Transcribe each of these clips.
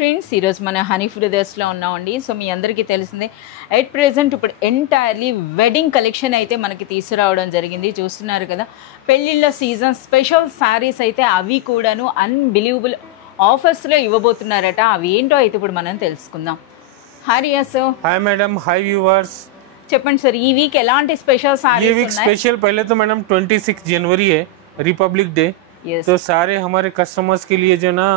Friends, ఈరోజు మన honey బ్రదర్స్లో ఉన్నామండి. సో మీ అందరికీ తెలిసిందే ఎట్ ప్రెజెంట్ ఇప్పుడు ఎంటైర్లీ వెడ్డింగ్ కలెక్షన్ అయితే మనకి తీసుకురావడం జరిగింది. చూస్తున్నారు కదా, పెళ్ళిళ్ళ సీజన్ స్పెషల్ శారీస్ అయితే అవి కూడాను అన్బిలీవబుల్ ఆఫర్స్లో ఇవ్వబోతున్నారట. అవి ఏంటో అయితే ఇప్పుడు మనం తెలుసుకుందాం. Hi Riya sir. Hi madam, hi viewers. చెప్పండి సార్, ఈ వీక్ ఎలాంటి స్పెషల్ సారీస్ ये वीक स्पेशल पहले तो मैडम 26 जनवरी है, रिपब्लिक डे. तो सारे हमारे कस्टमर्स के लिए जो है ना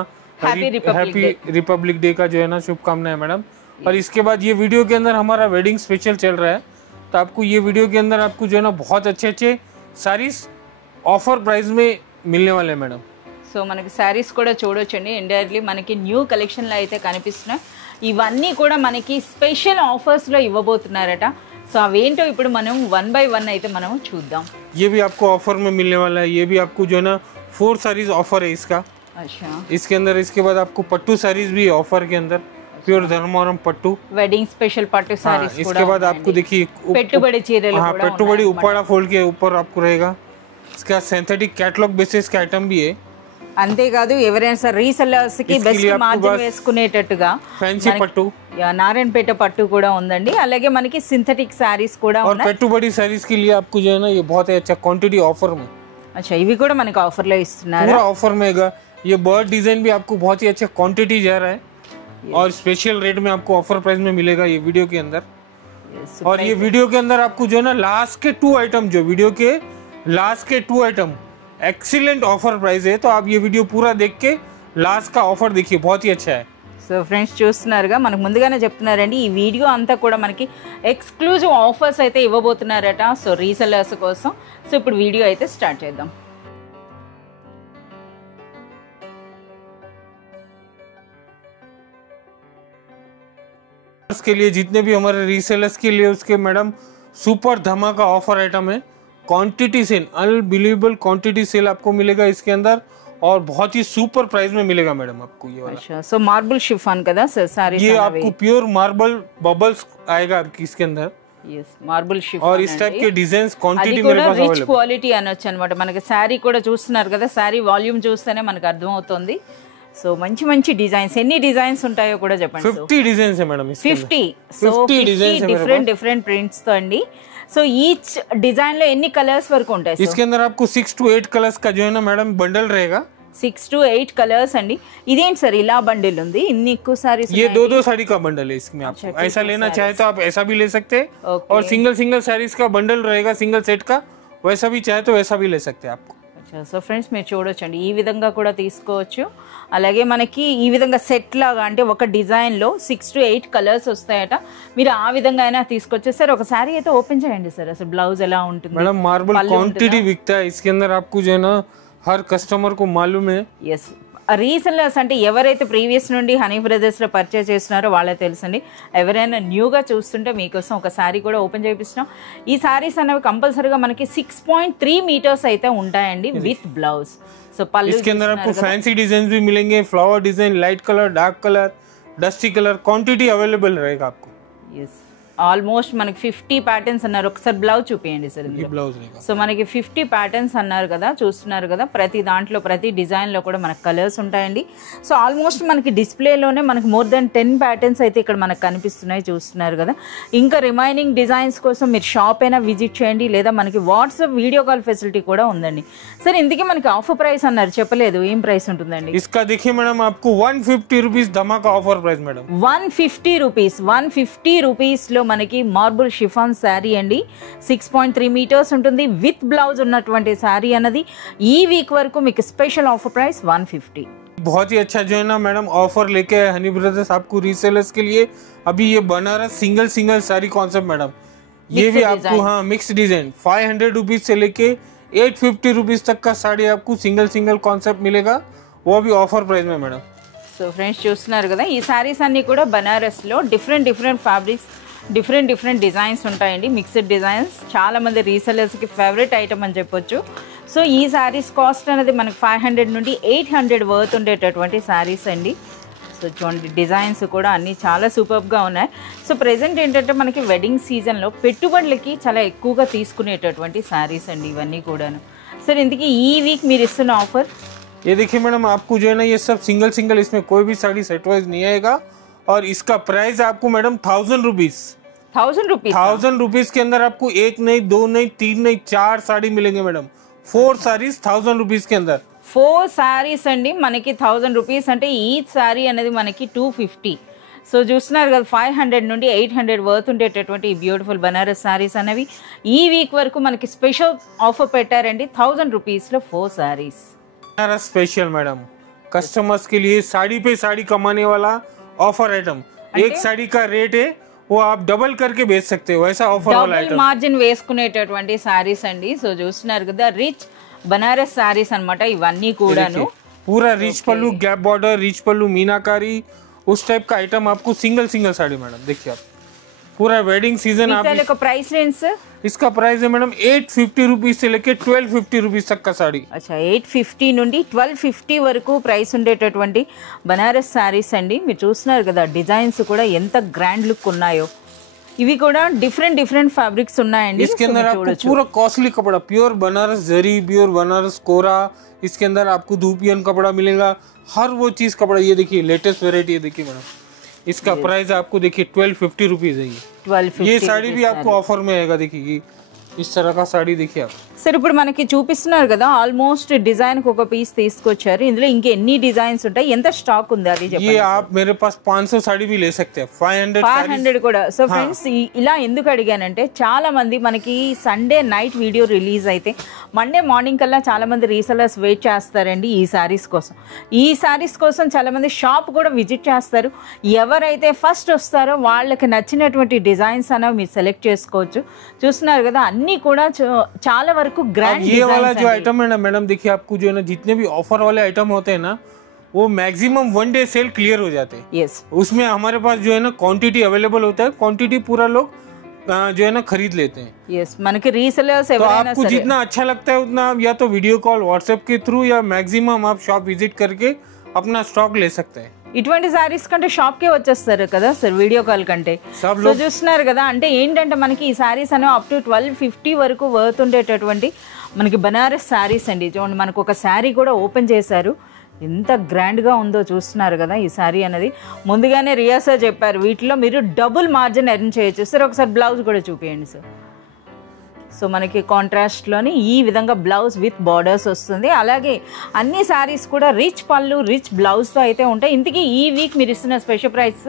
हैप्पी रिपब्लिक डे का जो है ना शुभकामनाएं मैडम. और इसके बाद ये वीडियो के अंदर हमारा वेडिंग स्पेशल चल रहा है, तो आपको ये वीडियो के अंदर आपको जो है ना बहुत अच्छे अच्छे सारीस ऑफर प्राइस में मिलने वाले हैं मैडम. సో మనకి శారీస్ కూడా చూడొచ్చండి. ఎంటైర్లీ మనకి న్యూ కలెక్షన్లో అయితే కనిపిస్తున్నాయి. ఇవన్నీ కూడా మనకి స్పెషల్ ఆఫర్స్లో ఇవ్వబోతున్నారట. సో అవేంటో ఇప్పుడు మనం 1 by 1 అయితే మనం చూద్దాం. ये भी आपको ऑफर में मिलने वाला है. ये भी आपको जो है ना 4 सारीज ऑफर है इसका. अच्छा, इसके अंदर इसके बाद आपको पट्टू सारीज भी है ऑफर के अंदर, pure Dharmavaram pattu wedding special pattu sarees. इसके बाद आपको देखिए పెట్టుబడి చీరలు हाँ కూడా पेट्टुबड़ी उपाड़ा फोल्ड के ऊपर आपको रहेगा. इसके बाद सिंथेटिक कैटलॉग बेसिस का आइटम भी है. అంతేకాదు ఎవరైనా సరే రీసెల్లర్స్ కి బెస్ట్ మార్జిన్ వేసుకునేటట్టుగా फैंसी पट्टू నారాయణపేట పట్టు కూడా ఉందండి. అలాగే మనకి సింథటిక్ సారీస్ కూడా और ఉన్నాయి. पेट्टुबड़ी सारीज के लिए आपको जो है ना ये बहुत ही अच्छा क्वांटिटी ऑफर में. अच्छा, ఇవి కూడా మనకి ఆఫర్ లో ఇస్తున్నారు. पूरा ऑफर में है. ये बर्ड डिजाइन भी आपको बहुत ही अच्छा क्वांटिटी जा रहा है और स्पेशल रेट में आपको ऑफर प्राइस में मिलेगा ये वीडियो के अंदर. और ये वीडियो के अंदर आपको जो है ना लास्ट के 2 आइटम, जो वीडियो के लास्ट के 2 आइटम एक्सीलेंट ऑफर प्राइस है. तो आप ये वीडियो पूरा देख के लास्ट का ऑफर देखिए, बहुत ही अच्छा है. సో ఫ్రెండ్స్ చూస్తున్నారుగా, మనకు ముందుగానే చెప్తున్నారండి ఈ వీడియో అంతా కూడా మనకి ఎక్స్క్లూజివ్ ఆఫర్స్ అయితే ఇవ్వబోతున్నారట. సో రీసెల్లర్స్ కోసం. సో ఇప్పుడు వీడియో అయితే స్టార్ట్ చేద్దాం. के लिए जितने भी हमारे रीसेलर्स के लिए उसके मैडम सुपर धमाका ऑफर आइटम है. Quantity sale, unbelievable quantity sale आपको मिलेगा इसके अंदर और बहुत ही सुपर प्राइस में मिलेगा मैडम आपको ये वाला. अच्छा, सो मार्बल शिफॉन కదా సార్ సారీస్? ये आपको प्योर मार्बल बबल्स आएगा आपकी इसके अंदर. yes, marble chiffon. और इस टाइप के डिजाइन्स क्वांटिटी मेरे पास రిచ్ अवेलेबल. క్వాలిటీ అనొచ్చు అన్నమాట. మనకి శారీ కూడా చూస్తున్నారు కదా, శారీ వాల్యూమ్ చూస్తేనే మనకు అర్థం అవుతుంది. సో మంచి మంచి డిజైన్స్, ఎన్ని డిజైన్స్ ఉంటాయో కూడా చెప్పండి. 50 డిజైన్స్ है मैडम इसके 50. సో 50 డిజైన్స్ డిఫరెంట్ ప్రింట్స్ తో అండి. సో ఈచ్ డిజైన్ లో ఎన్ని కలర్స్ వరకు ఉంటాయి? इसके अंदर आपको 6 to 8 कलर्स का जो है ना मैडम बंडल रहेगा. 6 to 8 कलर्स अंडी. इदेंट सर ఇలా బండిల్ ఉంది, ఇన్ని ఎక్కువ సారీస్? ये 2-2 साड़ी का बंडल है इसमें. आपको ऐसा लेना चाहे तो आप ऐसा भी ले सकते हैं. और सिंगल साड़ीज का बंडल रहेगा, सिंगल सेट का. वैसा भी चाहे तो वैसा भी ले सकते हैं आपको. अच्छा, సో ఫ్రెండ్స్ మీరు చూడొచ్చండి, ఈ విధంగా కూడా తీసుకోవచ్చు. అలాగే మనకి ఈ విధంగా సెట్ లాగా, అంటే ఒక డిజైన్ లో 6 to 8 కలర్స్ వస్తాయట. మీరు ఆ విధంగా అయినా తీసుకోవచ్చు. సార్ ఒక సారీ అయితే ఓపెన్ చేయండి సార్, అసలు బ్లౌజ్ ఎలా ఉంటుంది? मैडम मार्बल क्वांटिटी बिकता है इसके अंदर, आपको जो है ना हर कस्टमर को मालूम है. ఎస్, రీసెల్లర్స్ అంటే ఎవరైతే ప్రీవియస్ నుండి హనీ బ్రదర్స్ లో పర్చేస్ చేస్తున్నారో వాళ్ళే తెలుసండి. ఎవరైనా న్యూగా చూస్తుంటే మీకోసం ఒక శారీ కూడా ఓపెన్ చేపిస్తున్నాం. ఈ శారీస్ అనేవి కంపల్సరీగా మనకి 6.3 మీటర్స్ అయితే ఉంటాయండి విత్ బ్లౌజ్. సో పళ్ళు इसके अंदर आपको फैंसी डिजाइन भी मिलेंगे, flower design, light colour, dark colour, dusty colour, quantity available रहेगा आपको. ఎస్, ఆల్మోస్ట్ మనకి 50 ప్యాటర్న్స్ అన్నారు. ఒకసారి బ్లౌజ్ చూపించండి సార్. ब्लाउज रहेगा. సో మనకి 50 ప్యాటర్న్స్ అన్నారు కదా, చూస్తున్నారు కదా. ప్రతి దాంట్లో ప్రతి డిజైన్లో కూడా మనకు కలర్స్ ఉంటాయండి. సో ఆల్మోస్ట్ మనకి డిస్ప్లేలోనే మనకి మోర్ దెన్ 10 ప్యాటర్న్స్ అయితే ఇక్కడ మనకు కనిపిస్తున్నాయి, చూస్తున్నారు కదా. ఇంకా రిమైనింగ్ డిజైన్స్ కోసం మీరు షాప్ అయినా విజిట్ చేయండి, లేదా మనకి వాట్సాప్ వీడియో కాల్ ఫెసిలిటీ కూడా ఉందండి. సరే, ఇందుకే మనకి ఆఫర్ ప్రైస్ అన్నారు, చెప్పలేదు ఏం ప్రైస్ ఉంటుందండి? इसका देखिए मैडम आपको 150 रुपीज धमाका ऑफर प्राइस मैडम. 150 రూపీస్. 150 రూపీస్లో మనకి మార్బుల్ షిఫాన్ శారీ అండి. 6.3 మీటర్స్ ఉంటుంది విత్ బ్లౌజ్ ఉన్నటువంటి శారీ అన్నది ఈ వీక్ వరకు మీకు స్పెషల్ ఆఫర్ ప్రైస్ 150. बहुत ही अच्छा जो है ना मैडम ऑफर लेके आए हनी ब्रदर्स आपको रीसेलर्स के लिए. अभी ये Banaras single sari concept madam, ये भी आपको हाँ मिक्स डिजाइन 500 रुपीज से लेके 850 रुपीज तक का साड़ी आपको सिंगल कॉन्सेप्ट मिलेगा, वो भी ऑफर प्राइस में मैडम. సో ఫ్రెండ్స్ చూస్తున్నారు కదా, ఈ శారీస్ అన్ని కూడా బనారస్లో డిఫరెంట్ ఫ్యాబ్రిక్స్, డిఫరెంట్ డిజైన్స్ ఉంటాయండి. మిక్స్డ్ డిజైన్స్, చాలా మంది రీసెలర్స్కి ఫేవరెట్ ఐటమ్ అని చెప్పొచ్చు. సో ఈ శారీస్ కాస్ట్ అనేది మనకి 500 నుండి 800 వర్త్ ఉండేటటువంటి శారీస్ అండి. సో చూడండి, డిజైన్స్ కూడా అన్నీ చాలా సూపర్గా ఉన్నాయి. సో ప్రెజెంట్ ఏంటంటే మనకి వెడ్డింగ్ సీజన్లో పెట్టుబడులకి చాలా ఎక్కువగా తీసుకునేటటువంటి శారీస్ అండి ఇవన్నీ కూడాను. సరే, ఇందుకే ఈ వీక్ మీరు ఇస్తున్న ఆఫర్ ये देखिए मैडम, आपको जो है ना ये सब सिंगल सिंगल, इसमें कोई भी साड़ी सेट वाइज नहीं आएगा। और इसका प्राइस आपको मैडम 1000 रुपीज। 1000 रुपीज। 1000 रुपीज के अंदर आपको 1 नहीं, 2 नहीं, 3 नहीं, 4 साड़ी मिलेंगे मैडम। 4 साड़ीज 1000 रुपीज के अंदर। 4 సారీస్ అండి మనకి 1000 రూపీస్, అంటే ఈ సారీ అనేది మనకి 250. సో చూస్తున్నారు కదా 500 నుండి 800 వర్త్ ఉండేటటువంటి ఈ బ్యూటిఫుల్ బనారస్ సారీస్ అనేవి ఈ వీక్ వరకు మనకి స్పెషల్ ఆఫర్ పెట్టారండి। 1000 రూపీస్లో 4 saris. Banaras special madam, customers के लिए साड़ी पे साड़ी कमाने वाला ऑफर आइटम। एक साड़ी का रेट है वो आप डबल करके बेच सकते हो, ऐसा ऑफर वाला आइटम। మార్జిన్ వేసుకునేటటువంటి సారీస్ అండి। సో చూస్తున్నారు కదా రిచ్ బనారస్ సారీస్ అన్నమాట ఇవన్నీ కూడాను। पूरा रिच पल्लू, गैप बॉर्डर, रिच पल्लू, मीनाकारी, उस टाइप का आइटम आपको सिंगल सिंगल साड़ी मैडम। देखिए आप पूरा वेडिंग सीजन आप प्राइस रेंज सर? इसका प्राइस है मैडम 850 रुपीज से लेके 1250 रुपीज तक का साड़ी। अच्छा 850 నుండి 1250 వరకు ప్రైస్ ఉండేటటువంటి బనారస్ సారీస్ అండి। మీరు చూస్తున్నారు కదా డిజైన్స్ కూడా ఎంత గ్రాండ్ లుక్ ఉన్నాయో। ఇవి కూడా డిఫరెంట్ డిఫరెంట్ ఫ్యాబ్రిక్స్ ఉన్నాయండి। इसके अंदर आपको पूरा कॉस्टली कपड़ा, प्योर बनारस जरी, प्योर बनारस कोरा, इसके अंदर आपको धूपियन कपड़ा मिलेगा, हर वो चीज कपड़ा। ये देखिए लेटेस्ट वेरायटी है, देखिए मैडम इसका प्राइस आपको देखिए 1250 रुपीज है। 1250 ये साड़ी भी आपको ऑफर में आएगा। देखिए इस तरह का साड़ी देखिए आप। सर ఇప్పుడు మనకి చూపిస్తున్నారు కదా ఆల్మోస్ట్ డిజైన్ కి ఒక పీస్ తీసుకొచ్చారు। ఇందులో ఇంకా ఎన్ని డిజైన్స్ ఉంటాయి, ఎంత స్టాక్ ఉంది అది చెప్పండి। ये आप मेरे पास 500 साड़ी भी ले सकते हैं, 500 కూడా। సో ఫ్రెండ్స్ ఇలా ఎందుకు అడిగానంటే చాలా మంది మనకి సండే నైట్ వీడియో రిలీజ్ అయితే మండే మార్నింగ్ కల్లా చాలా మంది రీసెలర్స్ వెయిట్ చేస్తారండి ఈ సారీస్ కోసం। ఈ సారీస్ కోసం చాలా మంది షాప్ కూడా విజిట్ చేస్తారు। ఎవరైతే ఫస్ట్ వస్తారో వాళ్ళకి నచ్చినటువంటి డిజైన్స్ అనేవి మీరు సెలెక్ట్ చేసుకోవచ్చు। చూస్తున్నారు కదా అన్ని కూడా చాలా వరకు ग्रैंड। ये वाला जो आइटम है ना मैडम, देखिए आपको जो है ना जितने भी ऑफर वाले आइटम होते हैं ना वो मैक्सिमम 1 डे सेल क्लियर हो जाते हैं। यस उसमें हमारे पास जो है ना क्वांटिटी अवेलेबल होता है, क्वांटिटी पूरा लोग जो है ना खरीद लेते हैं। यस మనకి రీసెలర్స్ तो ఎవరైనా आपको जितना अच्छा लगता है उतना आप या तो वीडियो कॉल व्हाट्सएप के थ्रू या मैक्सिमम आप शॉप विजिट करके अपना स्टॉक ले सकते हैं। ఇటువంటి సారీస్ కంటే షాప్ కే వచ్చేస్తారు కదా సార్ వీడియో కాల్ కంటే। సో చూస్తున్నారు కదా అంటే ఏంటంటే మనకి ఈ సారీస్ అనేవి అప్ టు 1250 వరకు వర్త్ ఉండేటటువంటి మనకి బనారస్ సారీస్ అండి। చూడండి మనకు ఒక శారీ కూడా ఓపెన్ చేశారు, ఎంత గ్రాండ్గా ఉందో చూస్తున్నారు కదా ఈ శారీ అనేది। ముందుగానే రియా సార్ చెప్పారు వీటిలో మీరు డబుల్ మార్జిన్ ఎర్న్ చేయొచ్చు। సార్ ఒకసారి బ్లౌజ్ కూడా చూపించండి సార్। సో మనకి కాంట్రాస్ట్లోని ఈ విధంగా బ్లౌజ్ విత్ బార్డర్స్ వస్తుంది। అలాగే అన్ని శారీస్ కూడా రిచ్ పళ్ళు రిచ్ బ్లౌజ్తో అయితే ఉంటాయి। ఇంతకీ ఈ వీక్ మీరు ఇస్తున్న స్పెషల్ ప్రైస్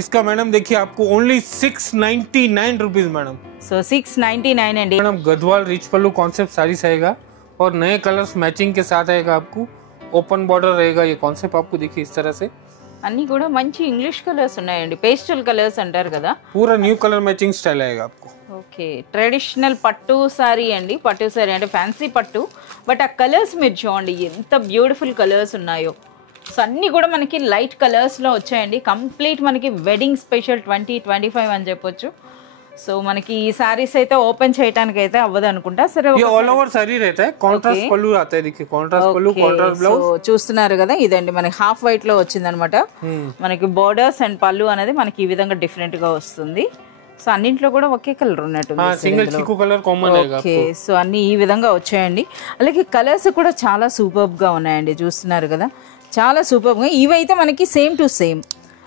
इसका मैडम देखिए आपको ओनली 699 रुपीज मैडम। సో 699 అండి मैडम। गढ़वाल रिच पल्लू कॉन्सेप्ट साड़ीस आएगा और नए कलर्स मैचिंग के साथ आएगा। आपको ओपन बॉर्डर रहेगा, ये कॉन्सेप्ट आपको देखिए इस तरह से। అన్ని కూడా మంచి ఇంగ్లీష్ కలర్స్ ఉన్నాయండి, పేస్టల్ కలర్స్ అంటారు కదా। पूरा न्यू कलर मैचिंग स्टाइल आएगा आपको। ఓకే ట్రెడిషనల్ పట్టు సారీ అండి, పట్టు సారీ అంటే ఫ్యాన్సీ పట్టు, బట్ ఆ కలర్స్ మీరు చూడండి ఎంత బ్యూటిఫుల్ కలర్స్ ఉన్నాయో। సో అన్నీ కూడా మనకి లైట్ కలర్స్లో వచ్చాయండి। కంప్లీట్ మనకి వెడ్డింగ్ స్పెషల్ 2025 అని చెప్పొచ్చు। సో మనకి ఈ సారీస్ అయితే ఓపెన్ చేయడానికి అయితే అవ్వదు అనుకుంటా। సరే ये ऑल ओवर साड़ी रहता है, कॉन्ट्रास्ट पल्लू आता है। देखिए कॉन्ट्रास्ट पल्लू, कॉन्ट्रास्ट ब्लाउज। చూస్తున్నారు కదా ఇదండి మనకి హాఫ్ వైట్ లో వచ్చిందనమాట। మనకి బోర్డర్స్ అండ్ పళ్ళు అనేది మనకి ఈ విధంగా డిఫరెంట్ గా వస్తుంది। సో అన్నింటిలో కూడా ఒకే కలర్ ఉన్నట్టు సింగిల్ చిక్కు కలర్ కామన్ ఆయేగా। ఓకే సో అన్ని ఈ విధంగా వచ్చాయండి। అలాగే కలర్స్ కూడా చాలా సూపర్బ్ గా ఉన్నాయండి, చూస్తున్నారు కదా చాలా సూపర్బ్ గా। ఇవైతే మనకి సేమ్ టు సేమ్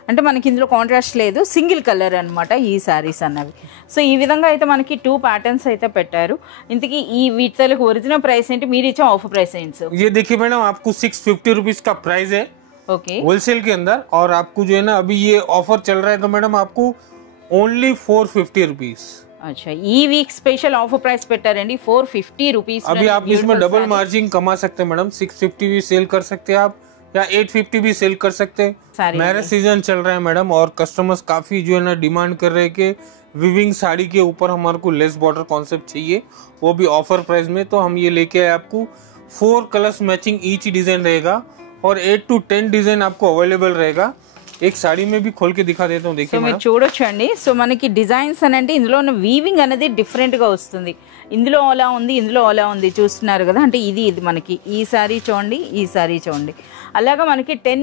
అంటే మనకి ఇందులో కాంట్రాస్ట్ లేదు, సింగిల్ కలర్ అనమాట ఈ సారీస్ అన్నవి। సో ఈ విధంగా అయితే మనకి 2 ప్యాటర్న్స్ అయితే పెట్టారు। ఇంతకీ ఈ వీటికి ఒరిజినల్ ప్రైస్ ఏంటి, మీరు ఇచ్చే ఆఫర్ ప్రైస్ ఏంటి సార్? ये देखिए मैडम आपको 650 रुपीज का प्राइस है ओके होलसेल के अंदर। और आपको जो है ना अभी ये ऑफर चल रहा है तो मैडम आपको ओनली 450 रुपीज। अच्छा ఈ వీక్ స్పెషల్ ఆఫర్ ప్రైస్ పెట్టారండి 450 రూపీస్। अभी आप इसमें डबल मार्जिन कमा सकते हैं मैडम। 650 भी सेल कर सकते हैं आप या 850 भी सेल कर सकते हैं। मैरिज सीजन चल रहा है मैडम और कस्टमर्स काफी जो है ना डिमांड कर रहे हैं कि विविंग साड़ी के ऊपर हमारे को लेस बॉर्डर कॉन्सेप्ट चाहिए, वो भी ऑफर प्राइस में। तो हम ये लेके आए आपको 4 कलर्स मैचिंग ईच डिजाइन रहेगा और 8 to 10 डिजाइन आपको अवेलेबल रहेगा। एक साड़ी में भी खोल के दिखा देता हूँ, देखिए మీరు చూడొచ్చండి। సో మనకి డిజైన్స్ అనంటే ఇందులో ఉన్న వీవింగ్ అనేది డిఫరెంట్ గా వస్తుంది। ఇందులో అలా ఉంది, ఇందులో అలా ఉంది, చూస్తున్నారు కదా అంటే ఇది మనకి ఈ సారీ చూడండి, ఈ సారీ చూడండి, అలాగా మనకి 10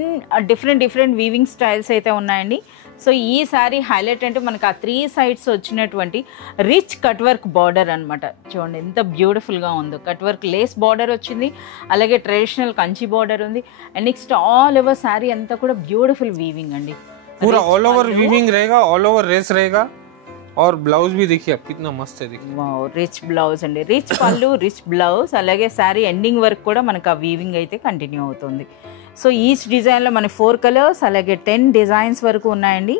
డిఫరెంట్ వీవింగ్ స్టైల్స్ అయితే ఉన్నాయండి। సో ఈ సారీ హైలైట్ అంటే మనకు ఆ 3 సైడ్స్ వచ్చినటువంటి రిచ్ కట్ వర్క్ బార్డర్ అనమాట. చూడండి ఎంత బ్యూటిఫుల్గా ఉందో. కట్ వర్క్ లేస్ బార్డర్ వచ్చింది, అలాగే ట్రెడిషనల్ కంచి బార్డర్ ఉంది. And next all over sorry అంతా కూడా బ్యూటిఫుల్ వీవింగ్ అండి. पूरा ऑल ओवर वीविंग रहेगा, ऑल ओवर रेस रहेगा और ब्लाउज भी देखिए आप कितना मस्त है. देखिए వావ్, రిచ్ బ్లౌజ్ అండి. రిచ్ పళ్ళు, రిచ్ బ్లౌజ్, అలాగే శారీ ఎండింగ్ వర్క్ కూడా మనకు ఆ వీవింగ్ అయితే కంటిన్యూ అవుతుంది. సో ఈచ్ డిజైన్లో మన 4 కలర్స్ అలాగే 10 డిజైన్స్ వరకు ఉన్నాయండి.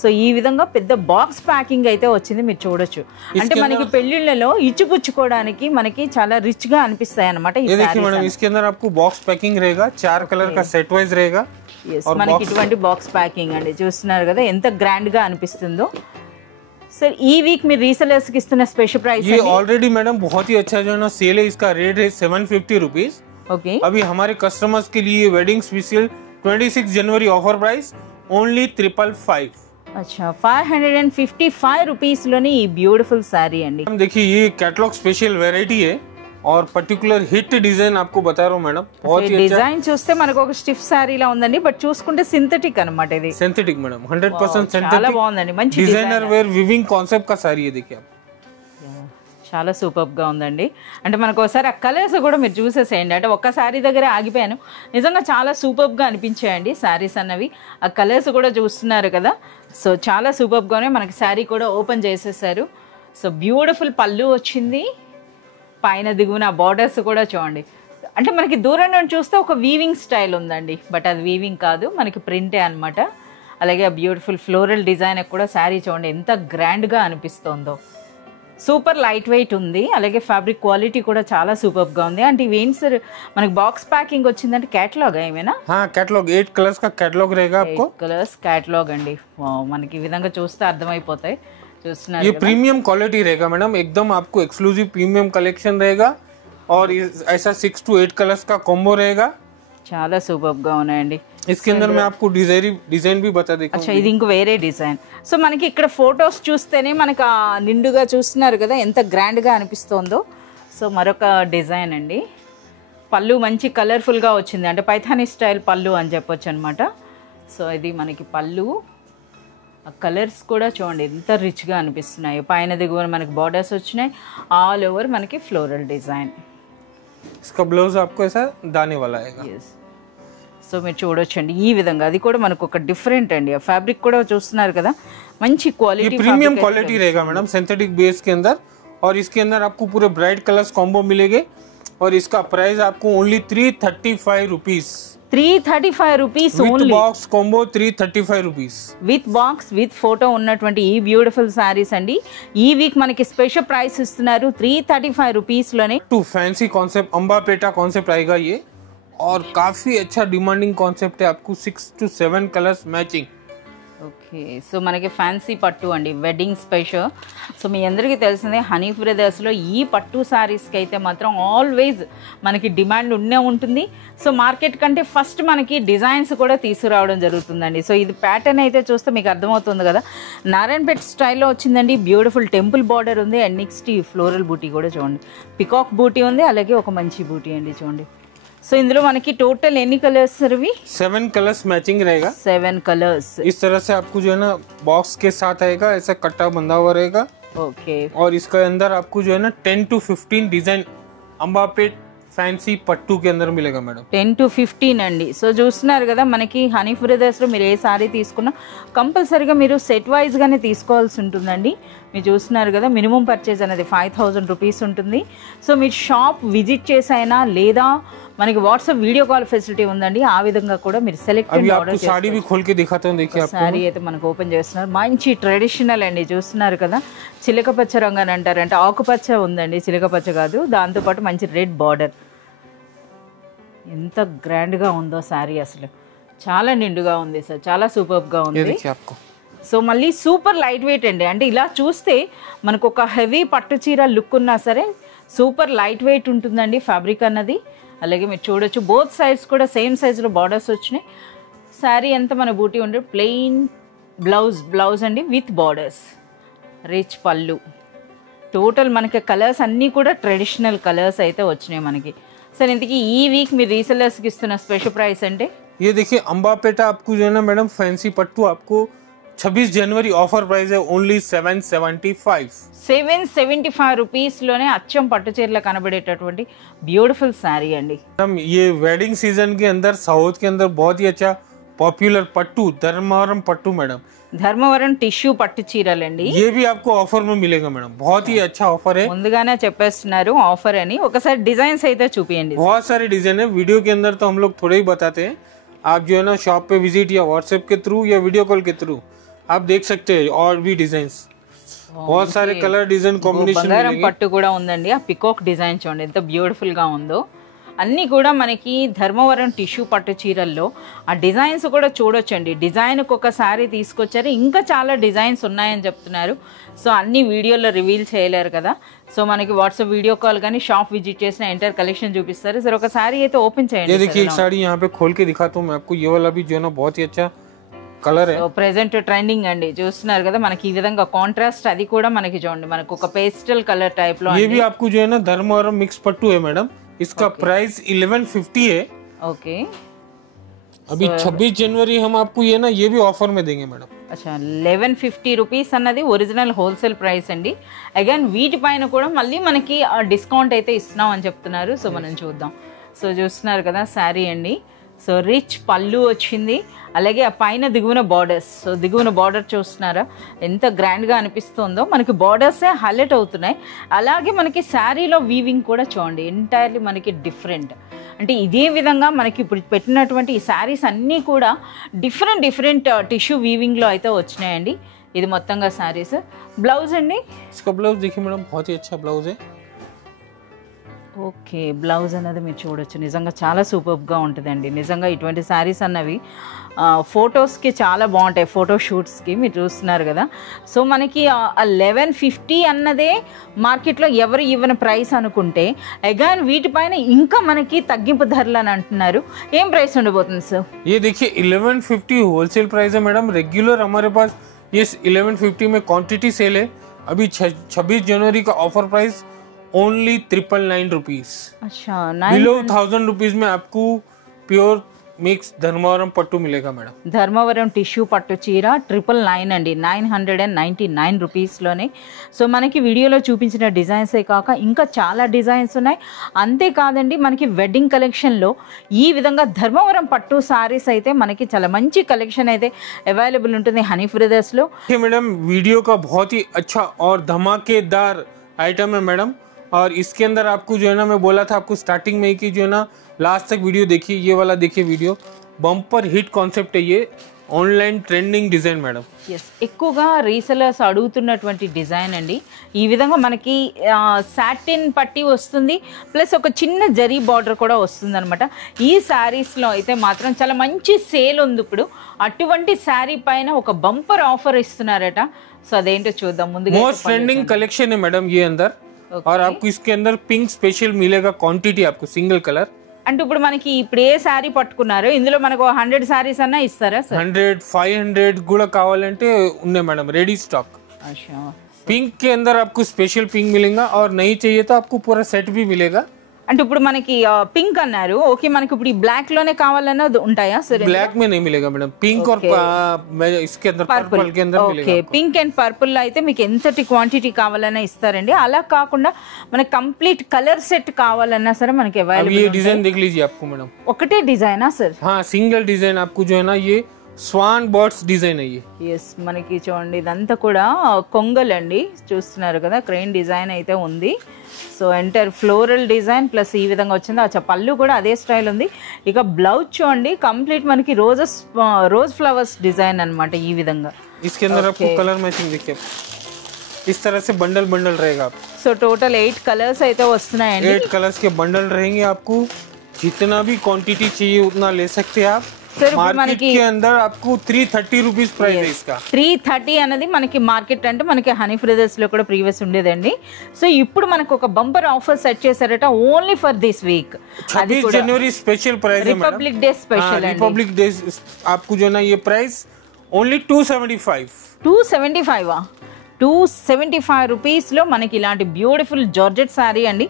సో ఈ విధంగా పెద్ద బాక్స్ ప్యాకింగ్ అయితే వచ్చింది, మీరు చూడొచ్చు. అంటే మనకి పెళ్లిళ్ళలో ఇచ్చిపుచ్చుకోవడానికి మనకి చాలా రిచ్ గా అనిపిస్తాయి అన్నమాట. ये देखिए मैडम, इसके अंदर आपको बॉक्स पैकिंग रहेगा, 4 कलर का सेट वाइज रहेगा. మనకి ఇటువంటి బాక్స్ ప్యాకింగ్ అండి, చూస్తున్నారు కదా ఎంత గ్రాండ్ గా అనిపిస్తుందో. सर ई वीक में रीसेलर्स की इतना स्पेशल प्राइस ये ऑलरेडी मैडम बहुत ही अच्छा जो है ना सेल है. इसका रेट है 750 रुपीज. ओके, अभी हमारे कस्टमर्स के लिए वेडिंग स्पेशल 26 जनवरी ऑफर प्राइस ओनली 555. अच्छा 555 रुपीस लोनी ఈ బ్యూటిఫుల్ సారీ అండి. हम देखिए ये कैटलॉग स्पेशल वैरायटी है और पर्टिकुलर हिट डिजाइन आपको बता रहा हूँ मैडम. बहुत ही డిజైన్ చూస్తే మనకు ఒక స్టిఫ్ సారీలా ఉందండి, బట్ చూసుకుంటే సింథటిక్ అన్నమాట. ఇది सिंथेटिक मैडम 100% చాలా सिंथेटिक బాగుందండి, మంచి डिजाइनर वेयर विविंग कॉन्सेप्ट का साड़ी है. देखिए आप చాలా సూపర్గా ఉందండి. అంటే మనకు ఒకసారి ఆ కలర్స్ కూడా మీరు చూసేసేయండి. అంటే ఒక్క శారీ దగ్గర ఆగిపోయాను, నిజంగా చాలా సూపర్గా అనిపించాయండి శారీస్ అన్నవి. ఆ కలర్స్ కూడా చూస్తున్నారు కదా, సో చాలా సూపర్గానే మనకి శారీ కూడా ఓపెన్ చేసేసారు. సో బ్యూటిఫుల్ పళ్ళు వచ్చింది, పైన దిగున బార్డర్స్ కూడా చూడండి. అంటే మనకి దూరం నుండి చూస్తే ఒక వీవింగ్ స్టైల్ ఉందండి, బట్ అది వీవింగ్ కాదు, మనకి ప్రింటే అనమాట. అలాగే ఆ బ్యూటిఫుల్ ఫ్లోరల్ డిజైన్ కూడా శారీ చూడండి ఎంత గ్రాండ్గా అనిపిస్తుందో. సూపర్ లైట్ వెయిట్ ఉంది, అలాగే ఫ్యాబ్రిక్ క్వాలిటీ కూడా చాలా సూపర్గా ఉంది. అంటే ఇవేంటి సార్ మనకి బాక్స్ ప్యాకింగ్ వచ్చిందంటే कैटलॉग ఏమైనా? हाँ कैटलॉग 8 कलर्स का कैटलॉग रहेगा आपको. కలర్స్ कैटलॉग అండి. మనకి ఈ విధంగా చూస్తే అర్థమైపోతాయి. చూస్తున్నారు ये प्रीमियम क्वालिटी रहेगा मैडम, एकदम आपको एक्सक्लूसिव प्रीमियम कलेक्शन रहेगा और ऐसा 6 to 8 कलर्स का कॉम्बो रहेगा. చాలా సూపర్గా ఉన్నాయండి. इसके अंदर मैं आपको डिजाइन भी बता देता అచ్చా ఇది ఇంకో వేరే డిజైన్. సో మనకి ఇక్కడ ఫొటోస్ చూస్తేనే మనకు ఆ నిండుగా చూస్తున్నారు కదా ఎంత గ్రాండ్గా అనిపిస్తుందో. సో మరొక డిజైన్ అండి. పళ్ళు మంచి కలర్ఫుల్గా వచ్చింది, అంటే పైథానీ స్టైల్ పళ్ళు అని చెప్పొచ్చు అనమాట. సో ఇది మనకి పళ్ళు, ఆ కలర్స్ కూడా చూడండి ఎంత రిచ్గా అనిపిస్తున్నాయి. పైన దిగువన మనకి బార్డర్స్ వచ్చినాయి, ఆల్ ఓవర్ మనకి ఫ్లోరల్ డిజైన్. इसका ब्लाउज आपको ऐसा दाने वाला आएगा. సో మీరు చూడొచ్చండి ఈ విధంగా, అది కూడా మనకు ఒక డిఫరెంట్ అండి. ఆ ఫ్యాబ్రిక్ కూడా చూస్తున్నారు కదా మంచి క్వాలిటీ, प्रीमियम क्वालिटी रहेगा मैडम सिंथेटिक बेस के अंदर. और इसके अंदर आपको पूरे ब्राइट कलर्स कॉम्बो मिलेंगे और इसका प्राइस आपको only 335 rupees. 335 rupees with only. Box combo 335 rupees. With box with photo ఉన్నటువంటి ఈ బ్యూటిఫుల్ సారీస్ అండి. ఈ వీక్ మనకి స్పెషల్ ప్రైస్ ఇస్తున్నారు 335 రూపీస్ లోనే. टू फैंसी कॉन्सेप्ट अंबापेटा कॉन्सेप्ट आएगा ये और काफी अच्छा डिमांडिंग कॉन्सेप्ट है. आपको 6 to 7 colours matching. Okay, so మనకి ఫ్యాన్సీ పట్టు అండి, వెడ్డింగ్ స్పెషల్. సో మీ అందరికీ తెలిసిందే హనీ బ్రదర్స్లో ఈ పట్టు శారీస్కి అయితే మాత్రం ఆల్వేస్ మనకి డిమాండ్ ఉండే ఉంటుంది. సో మార్కెట్ కంటే ఫస్ట్ మనకి డిజైన్స్ కూడా తీసుకురావడం జరుగుతుందండి. సో ఇది ప్యాటర్న్ అయితే చూస్తే మీకు అర్థమవుతుంది కదా, నారాయణపేట స్టైల్లో వచ్చిందండి. బ్యూటిఫుల్ టెంపుల్ బార్డర్ ఉంది, అండ్ నెక్స్ట్ ఈ ఫ్లోరల్ బూటీ కూడా చూడండి, పికాక్ బూటీ ఉంది, అలాగే ఒక మంచి బూటీ అండి చూడండి. సో ఇందులో మనకి టోటల్ ఎన్ని కలర్స్ ఇవి? 7 कलर्स मैचिंग रहेगा. 7 కలర్స్. इस तरह से आपको जो है ना बॉक्स के साथ आएगा, ऐसा कट्टा बंधा हुआ रहेगा. ఓకే, और इसके अंदर आपको जो है ना 10 to 15 डिजाइन अंबापेट फैंसी पट्टू के अंदर मिलेगा मैडम. 10 to 15 అండి. సో చూస్తున్నారు కదా మనకి హనీ బ్రదర్స్లో మీరు ఏ సారీ తీసుకున్నా కంపల్సరీగా మీరు సెట్ వైజ్గానే తీసుకోవాల్సి ఉంటుందండి. మీరు చూస్తున్నారు కదా మినిమం పర్చేజ్ అనేది 5000 రూపీస్ ఉంటుంది. సో మీరు షాప్ విజిట్ చేసైనా లేదా మనకి వాట్సాప్ వీడియో కాల్ ఫెసిలిటీ ఉందండి, ఆ విధంగా కూడా మీరు సెలెక్టెడ్ ఆర్డర్ साड़ी भी खोल के दिखाता हूं. देखिए आपको సారీ అయితే మనకు ఓపెన్ చేస్తున్నారు, మంచి ట్రెడిషనల్ అండి. చూస్తున్నారు కదా చిలక పచ్చ రంగు అని అంటారు, అంటే ఆకుపచ్చ ఉందండి, చిలక పచ్చ కాదు. దాంతోపాటు మంచి రెడ్ బార్డర్, ఎంత గ్రాండ్గా ఉందో శారీ, అసలు చాలా నిండుగా ఉంది సార్, చాలా సూపర్గా ఉంది. సో మళ్ళీ సూపర్ లైట్ వెయిట్ అండి. అంటే ఇలా చూస్తే మనకు ఒక హెవీ పట్టు చీర లుక్ ఉన్నా సరే సూపర్ లైట్ వెయిట్ ఉంటుందండి ఫ్యాబ్రిక్ అన్నది. అలాగే మీరు చూడొచ్చు బోత్ సైడ్స్ కూడా సేమ్ సైజులో బార్డర్స్ వచ్చినాయి. శారీ అంతా మన బూటీ ఉండే ప్లెయిన్ బ్లౌజ్ అండి విత్ బార్డర్స్, రిచ్ పళ్ళు. టోటల్ మనకి కలర్స్ అన్నీ కూడా ట్రెడిషనల్ కలర్స్ అయితే వచ్చినాయి మనకి. सर इंतकी ఈ వీక్ మీరు రీసెలర్స్ కి ఇస్తున్న స్పెషల్ ప్రైస్ అంటే ये देखिए अंबापेटा आपको जो है ना मैडम फैंसी पट्टू आपको 26 जनवरी ऑफर प्राइस है ओनली 775. 775 రూపీస్ లోనే అచ్చం పట్టు చీరల కనబడేటటువంటి బ్యూటిఫుల్ సారీ అండి. ये वेडिंग सीजन के अंदर साउथ के अंदर बहुत ही अच्छा popular pattu Dharmavaram pattu madam. Dharmavaram tissue pattu చీరలండి. ये भी आपको ऑफर में मिलेगा मैडम. बहुत ही अच्छा ऑफर है. ముందుగానే చెప్పేస్తున్నారు ఆఫర్ అని. ఒకసారి డిజైన్స్ అయితే చూపియండి. बहुत सारे डिजाइन है. वीडियो के अंदर तो हम लोग थोड़े ही बताते हैं. आप जो है ना शॉप पे विजिट या व्हाट्सएप के थ्रू या वीडियो कॉल के थ्रू आप देख सकते हैं और भी डिजाइन. बहुत सारे कलर डिजाइन कॉम्बिनेशन బంగారం పట్టు కూడా ఉందండి. ఆ పికాక్ డిజైన్ చూడండి ఎంత బ్యూటిఫుల్ గా ఉందో. అన్నీ కూడా మనకి ధర్మవరం టిష్యూ పట్టు చీరల్లో ఆ డిజైన్స్ కూడా చూడొచ్చండి. డిజైన్కి ఒక శారీ తీసుకొచ్చారు, ఇంకా చాలా డిజైన్స్ ఉన్నాయని చెప్తున్నారు. సో అన్ని వీడియోలో రివీల్ చేయలేరు కదా. సో మనకి వాట్సాప్ వీడియో కాల్ కానీ షాప్ విజిట్ చేసిన ఎంటర్ కలెక్షన్ చూపిస్తారు. సరే ఒక శారీ అయితే ఓపెన్ చేయండి. ये देखिए एक साड़ी यहाँ पे खोल के दिखाता हूँ मैं आपको. ये वाला भी जो है ना बहुत ही अच्छा కలర్ ప్రెసెంట్ ట్రెండింగ్ అండి. చూస్తున్నారు కదా మనకి ఈ విధంగా కాంట్రాస్ట్ అది కూడా మనకి చూడండి మనకు ఒక పేస్టల్ కలర్ టైప్ లో. ये भी आपको जो है ना धर्मवरम मिक्स पट्टू है मैडम. इसका प्राइस 1150 है. ओके अभी 26 जनवरी हम आपको ये ना ये भी ऑफर में देंगे मैडम. అచ్చా 1150 రూపీస్ అన్నది ఒరిజినల్ హోల్సేల్ ప్రైస్ అండి. అగైన్ వీటిపైన కూడా మళ్ళీ మనకి డిస్కౌంట్ అయితే ఇస్తున్నాం అని చెప్తున్నారు. సో మనం చూద్దాం. సో చూస్తున్నారు కదా శారీ అండి. సో రిచ్ పళ్ళు వచ్చింది, అలాగే ఆ పైన దిగువన బార్డర్స్. సో దిగువన బార్డర్ చూస్తున్నారా ఎంత గ్రాండ్గా అనిపిస్తుందో. మనకి బార్డర్సే హైలైట్ అవుతున్నాయి. అలాగే మనకి శారీలో వీవింగ్ కూడా చూడండి ఎంటైర్లీ మనకి డిఫరెంట్. అంటే ఇదే విధంగా మనకి ఇప్పుడు పెట్టినటువంటి ఈ శారీస్ అన్నీ కూడా డిఫరెంట్ టిష్యూ వీవింగ్లో అయితే వచ్చినాయండి. ఇది మొత్తంగా శారీస్. బ్లౌజ్ అండి. इसका ब्लाउज देखिए मैडम बहुत ही अच्छा ब्लाउज है. ఓకే బ్లౌజ్ అనేది మీరు చూడొచ్చు. నిజంగా చాలా సూపర్గా ఉంటుందండి. నిజంగా ఇటువంటి శారీస్ అన్నవి ఫొటోస్కి చాలా బాగుంటాయి, ఫోటో షూట్స్కి. మీరు చూస్తున్నారు కదా. సో మనకి 1150 అన్నదే మార్కెట్లో ఎవరు ఇవ్వని ప్రైస్ అనుకుంటే అగైన్ వీటిపైన ఇంకా మనకి తగ్గింపు ధరలు అని అంటున్నారు. ఏం ప్రైస్ ఉండబోతుంది సార్? ये देखिए 1150 होलसेल प्राइस है मैडम. रेगुलर हमारे पास ये 1150 में क्वांटिटी सेल है. अभी 26 जनवरी का ऑफर प्राइस ओनली 999 रुपीज. अच्छा बिलो 1000 रुपीज में आपको प्योर मिक्स धर्मवरम पट्टू मिलेगा मैडम. ధర్మవరం టిష్యూ పట్టు చీర 999 అండి. 999 రూపీస్లోనే. సో మనకి వీడియోలో చూపించిన డిజైన్సే కాక ఇంకా చాలా డిజైన్స్ ఉన్నాయి. అంతేకాదండి మనకి వెడ్డింగ్ కలెక్షన్లో ఈ విధంగా ధర్మవరం పట్టు సారీస్ అయితే మనకి చాలా మంచి కలెక్షన్ అయితే అవైలబుల్ ఉంటుంది హనీ బ్రదర్స్లో. मैडम वीडियो का बहुत ही अच्छा और धमाकेदार आइटम है मैडम. और इसके अंदर आपको जो है ना मैं बोला था आपको स्टार्टिंग में ही कि जो है ना लास्ट तक वीडियो देखिए. ये वाला देखिए वीडियो. बम्पर हिट कॉन्सेप्ट है ये. Online trending design madam. ఎక్కువగా రీసెలర్స్ అడుగుతున్నటువంటి డిజైన్ అండి. ఈ విధంగా మనకి సాటిన్ పట్టి వస్తుంది, ప్లస్ ఒక చిన్న జరీ బార్డర్ కూడా వస్తుంది అనమాట. ఈ శారీస్లో అయితే మాత్రం చాలా మంచి సేల్ ఉంది ఇప్పుడు. అటువంటి శారీ పైన ఒక బంపర్ ఆఫర్ ఇస్తున్నారట. సో అదేంటో చూద్దాం. ముందుగా मोस्ट ट्रेंडिंग कलेक्शन है मैडम ये अंदर. और आपको इसके अंदर पिंक स्पेशल मिलेगा क्वांटिटी आपको सिंगल कलर. అంటే ఇప్పుడు మనకి ఇప్పుడు ఏ శారీ పట్టుకున్నారో ఇందులో మనకు 100 శారీస్ అన్నా ఇస్తారా సార్? 100 500 కూడా కావాలంటే ఉన్నాయి मैडम रेडी स्टॉक. अच्छा पिंक के अंदर आपको स्पेशल पिंक मिलेगा और नहीं चाहिए तो आपको पूरा सेट भी मिलेगा. అంటే ఇప్పుడు మనకి పింక్ అన్నారు. ఓకే మనకి ఇప్పుడు ఈ బ్లాక్ లోనే కావాలన్నా ఉంటాయా సార్? ब्लैक में नहीं मिलेगा मैडम. पिंक और इसके अंदर पर्पल के अंदर मिलेगा. ఓకే పింక్ అండ్ పర్పుల్ లో అయితే మీకు ఎంతటి క్వాంటిటీ కావాలన్నా ఇస్తారండి. అలా కాకుండా మనకి కంప్లీట్ కలర్ సెట్ కావాలన్నా సరే మనకి అవైలబుల్. ये डिजाइन देख लीजिए आपको मैडम. ఒకటే డిజైనా సార్? हाँ सिंगल डिजाइन आपको जो है ना ये స్వాన్ బర్డ్స్ డిజైన్ అయ్యి. ఎస్ మనకి చూడండి ఇదంతా కూడా కొంగలండి. చూస్తున్నారు కదా క్రెయిన్ డిజైన్ అయితే ఉంది. So enter floral design plus ఈ విధంగా వచ్చింది. ఆ పళ్ళు కూడా అదే స్టైల్ ఉంది. ఇక బ్లౌజ్ చూడండి కంప్లీట్ మనకి రోజ్ ఫ్లవర్స్ డిజైన్ అన్నమాట ఈ విధంగా. इसके अंदर आपको कलर मैचिंग देखिए इस तरह से बंडल बंडल रहेगा. సో టోటల్ 8 కలర్స్ అయితే వస్తున్నాయండి. 8 कलर्स के बंडल रहेंगे. आपको जितना भी क्वांटिटी चाहिए उतना ले सकते हैं आप. मार्केट के अंदर आपको 330 रुपीज प्राइस है इसका. 330 అనేది మనకి మార్కెట్ అంటే మనకి హనీ బ్రదర్స్ లో కూడా ప్రీవియస్ ఉండేదండి. సో ఇప్పుడు మనకు ఒక బంపర్ ఆఫర్ సెట్ చేశారట only for this week. 26 January special price है रिपब्लिक डे स्पेशल है. रिपब्लिक डे आपको जो ना ये प्राइस ओनली 275. 275 275 రూపీస్లో మనకి ఇలాంటి బ్యూటిఫుల్ జార్జెట్ శారీ అండి.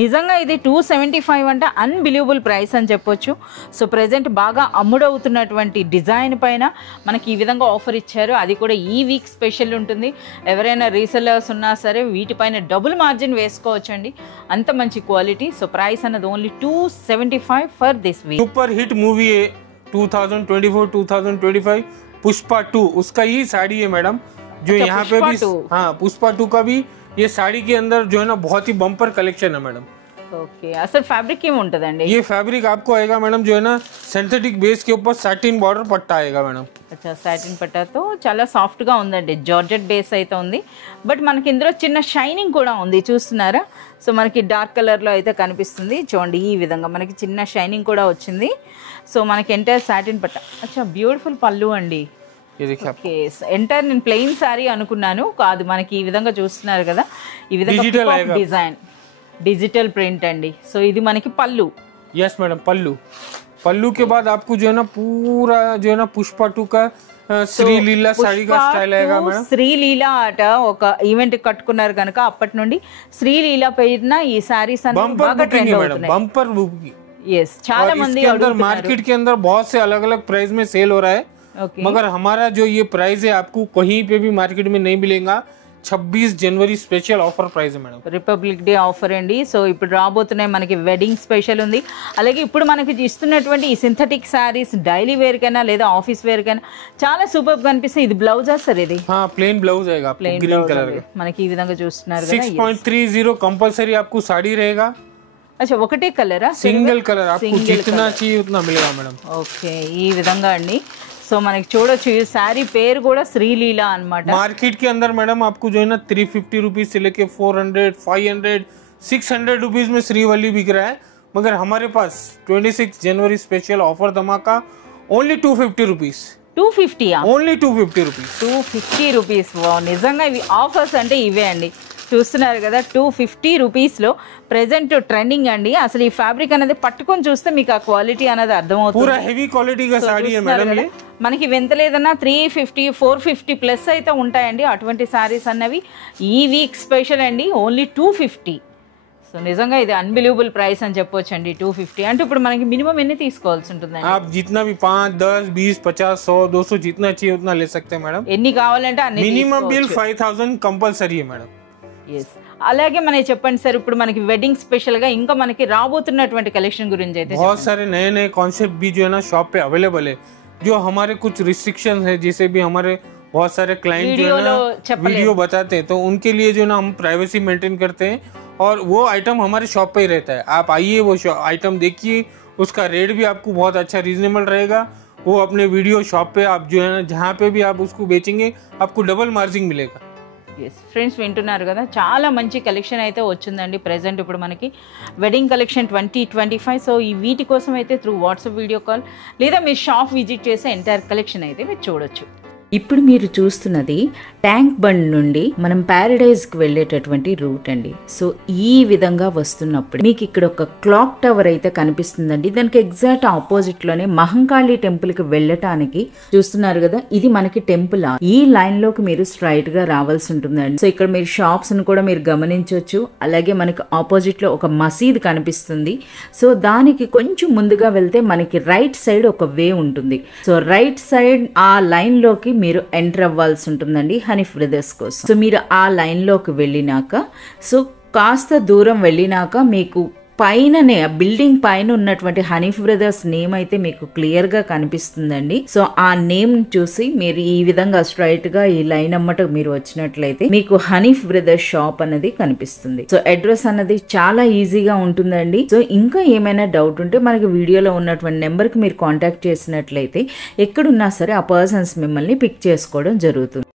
నిజంగా ఇది 275 అంటే అన్బిలీవబుల్ ప్రైస్ అని చెప్పొచ్చు. సో ప్రజెంట్ బాగా అమ్ముడవుతున్నటువంటి డిజైన్ పైన మనకి ఈ విధంగా ఆఫర్ ఇచ్చారు. అది కూడా ఈ వీక్ స్పెషల్ ఉంటుంది. ఎవరైనా రీసెల్లర్స్ ఉన్నా సరే వీటిపైన డబుల్ మార్జిన్ వేసుకోవచ్చండి, అంత మంచి క్వాలిటీ. సో ప్రైస్ అన్నది only 275 for this week. Super hit movie है 2024-2025 पुष्पा 2, उसका ही साड़ी है मैडम, जो यहाँ पे भी हाँ पुष्पा 2 का भी ये साड़ी के अंदर जो है ना बहुत ही बम्पर कलेक्शन है मैडम. ఓకే, అసలు ఫ్యాబ్రిక్ ఏమి ఉంటుందండి? ये फैब्रिक आपको आएगा मैडम जो है ना सिंथेटिक बेस के ऊपर सैटिन बॉर्डर पट्टा आएगा मैडम. అచ్చా, సాటిన్ పట్టాతో చాలా సాఫ్ట్గా ఉందండి, జార్జెట్ బేస్ అయితే ఉంది. బట్ మనకి ఇందులో చిన్న షైనింగ్ కూడా ఉంది, చూస్తున్నారా? సో మనకి డార్క్ కలర్లో అయితే కనిపిస్తుంది చూడండి. ఈ విధంగా మనకి చిన్న షైనింగ్ కూడా వచ్చింది. సో మనకి ఎంటైర్ సాటిన్ పట్టా. అచ్చా, బ్యూటిఫుల్ పళ్ళు అండి. ఓకే, ఎంటైర్ నేను ప్లెయిన్ శారీ అనుకున్నాను, కాదు మనకి ఈ విధంగా చూస్తున్నారు కదా, ఈ విధంగా డిజైన్ डिजिटल प्रिंट अंडी. सो ఇది మనకి పల్లు. यस मैडम, पल्लू. पल्लू के बाद आपको जो है ना पूरा जो है ना पुष्पा 2 का శ్రీలీలా సారీ గా స్టైల్ ఆయేగా మేడం. శ్రీలీలా ఆట ఒక ఈవెంట్ కట్టుకున్నారు కనుక అప్పటి నుండి శ్రీలీలా పేరున ఈ సారీస్ అన్ని బాగా ట్రెండ్ అవుతున్నాయి. Bumper booking. यस, చాలా మంది अडुगुतुन्नारु. मार्केट के अंदर बहुत से अलग अलग प्राइस में सेल हो रहा है, मगर हमारा जो ये प्राइस है आपको कहीं पे भी मार्केट में नहीं मिलेगा. 26 जनवरी special offer price madam, republic day offer అండి. సో ఇప్పుడు రాబోతున్నాయి మనకి వెడ్డింగ్ స్పెషల్ ఉంది. అలాగే ఇప్పుడు మనకి ఇస్తున్నటువంటి ఈ సింథటిక్ సారీస్ డైలీ వేర్ కైనా లేదా ఆఫీస్ వేర్ కైనా చాలా సూపర్ కనిపిస్తాయి. ఇది బ్లౌజా సార్? ఇది ప్లెయిన్ బ్లౌజ్ आएगा ग्रीन कलर का. మనకి ఈ విధంగా చూస్తున్నారు కదా. 6.30 कंपलसरी आपको साड़ी रहेगा. अच्छा, ఒకటే కలరా? సింగిల్ కలర్ आपको जितना चाहिए उतना मिलेगा मैडम. ఓకే, ఈ విధంగా అండి. సో మనకి చూడొచ్చు ఈ సారీ పేరు కూడా శ్రీలీలా అన్నమాట. मार्केट के अंदर मैडम आपको जो है ना 350 रुपीज से लेके 400, 500, 600 रुपीज में श्रीवल्ली बिक रहा है, मगर हमारे पास 26 जनवरी स्पेशल ऑफर धमाका only 250 rupees. 250 only 250 rupees. 250 rupees. నిజంగా ఇవి ఆఫర్స్ అంటే ఇవే అండి. చూస్తున్నారు కదా, 250 రూపీస్లో ప్రెసెంట్ ట్రెండింగ్ అండి. అసలు ఈ ఫ్యాబ్రిక్ అనేది పట్టుకొని చూస్తే మీకు ఆ క్వాలిటీ అనేది అర్థమవుతుంది. పూరా హెవీ క్వాలిటీగా సారీ है मैडम. ये మనకి ఎంత లేదన్నా 350, 450 ప్లస్ అయితే ఉంటాయండి అటువంటి సారీస్ అన్నవి. ఈ వీక్ స్పెషల్ అండి, ఓన్లీ 250. సో నిజంగా ఇది అన్బిలీవబుల్ ప్రైస్ అని చెప్పొచ్చు అండి. 250 అంటే ఇప్పుడు మనకి మినిమం ఎన్ని తీసుకోవాల్సి ఉంటుంది? आप जितना भी 5, 10, 20, 50, 100, 200 जितना चाहिए उतना ले सकते हैं मैडम. ఎన్ని కావాలంటే అన్ని. మినిమం బిల్ 5000 कंपलसरी है मैडम. ఎస్, అలాగే మనకి చెప్పండి సార్, ఇప్పుడు మనకి వెడ్డింగ్ స్పెషల్ గా ఇంకా మనకి రాబోతున్నటువంటి కలెక్షన్ గురించి అయితే बहुत सारे नए नए कॉन्सेप्ट भी जो है ना शॉप पे अवेलेबल है. जो हमारे कुछ रिस्ट्रिक्शन है, जैसे भी हमारे बहुत सारे क्लाइंट जो है ना वीडियो बताते हैं, तो उनके लिए जो है ना हम प्राइवेसी मेंटेन करते हैं और वो आइटम हमारे शॉप पे ही रहता है. आप आइए, वो आइटम देखिए, उसका रेट भी आपको बहुत अच्छा रीजनेबल रहेगा. वो अपने वीडियो शॉप पे आप जो है ना जहाँ पे भी आप उसको बेचेंगे आपको डबल मार्जिन मिलेगा. ఫ్రెండ్స్ వింటున్నారు కదా, చాలా మంచి కలెక్షన్ అయితే వచ్చిందండి ప్రెసెంట్ ఇప్పుడు మనకి వెడ్డింగ్ కలెక్షన్ 2025. సో ఈ వీటి కోసం అయితే త్రూ వాట్సాప్ వీడియో కాల్ లేదా మీరు షాప్ విజిట్ చేసి ఎంటైర్ కలెక్షన్ అయితే మీరు చూడొచ్చు. ఇప్పుడు మీరు చూస్తున్నది ట్యాంక్ బండ్ నుండి మనం ప్యారడైజ్కి వెళ్ళేటటువంటి రూట్ అండి. సో ఈ విధంగా వస్తున్నప్పుడు మీకు ఇక్కడ ఒక క్లాక్ టవర్ అయితే కనిపిస్తుందండి. దానికి ఎగ్జాక్ట్ ఆపోజిట్లోనే మహంకాళి టెంపుల్కి వెళ్ళటానికి చూస్తున్నారు కదా, ఇది మనకి టెంపుల్. ఈ లైన్లోకి మీరు స్ట్రైట్గా రావాల్సి ఉంటుందండి. సో ఇక్కడ మీరు షాప్స్ను కూడా మీరు గమనించవచ్చు. అలాగే మనకి ఆపోజిట్లో ఒక మసీద్ కనిపిస్తుంది. సో దానికి కొంచెం ముందుగా వెళ్తే మనకి రైట్ సైడ్ ఒక వే ఉంటుంది. సో రైట్ సైడ్ ఆ లైన్లోకి మీరు ఎంటర్ అవ్వాల్సి ఉంటుందండి హనీఫ్ బ్రదర్స్ కోసం. సో మీరు ఆ లైన్లోకి వెళ్ళినాక, సో కాస్త దూరం వెళ్ళినాక మీకు పైననే బిల్డింగ్ పైన ఉన్నటువంటి హనీఫ్ బ్రదర్స్ నేమ్ అయితే మీకు క్లియర్ గా కనిపిస్తుందండి. సో ఆ నేమ్ చూసి మీరు ఈ విధంగా స్ట్రైట్ గా ఈ లైన్ అమ్మట మీరు వచ్చినట్లయితే మీకు హనీఫ్ బ్రదర్స్ షాప్ అనేది కనిపిస్తుంది. సో అడ్రస్ అన్నది చాలా ఈజీగా ఉంటుందండి. సో ఇంకా ఏమైనా డౌట్ ఉంటే మనకి వీడియోలో ఉన్నటువంటి నెంబర్ కి మీరు కాంటాక్ట్ చేసినట్లయితే ఎక్కడున్నా సరే ఆ పర్సన్స్ మిమ్మల్ని పిక్ చేసుకోవడం జరుగుతుంది.